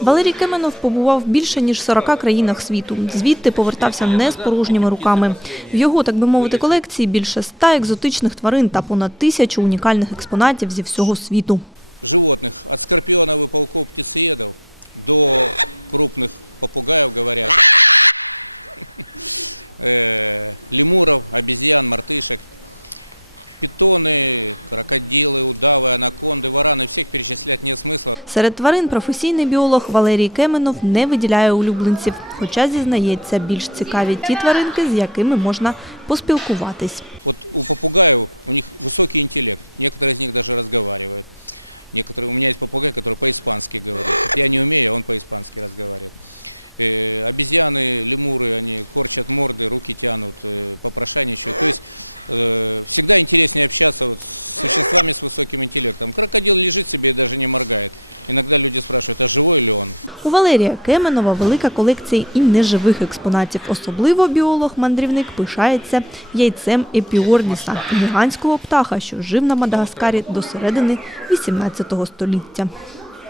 Валерій Кеменов побував в більше ніж 40 країнах світу. Звідти повертався не з порожніми руками. В його, так би мовити, колекції більше ста екзотичних тварин та понад тисячу унікальних експонатів зі всього світу. животных, от скорпионов и пауков птицеедов до крупных попугаев, говорят, э, лемуров, обезьян, мартышек, питоны, крокодилы, удавы, анаконды, вараны, всех перечислять нет смысла. Серед тварин професійний біолог Валерій Кеменов не виділяє улюбленців, хоча зізнається, більш цікаві ті тваринки, з якими можна поспілкуватись. Вот у попугаев у них высокий интеллект, некоторые из них даже разговаривают. Некоторые, у меня есть попугай, который по-испански говорит. Вот я не умею, а он по-испански разговаривает. Э, обезьяны, лемуры, они корчат морды, руки тянут, э, попрошайничают. То есть э, всегда интереснее общаться вот с существами с высоким интеллектом. Крокодил лежит себе и даже не моргает. Иногда люди спрашивают, а живой ли он? У Валерія Кеменова велика колекція і неживих експонатів. Особливо біолог-мандрівник пишається яйцем епіорніса – гігантського птаха, що жив на Мадагаскарі до середини 18 століття.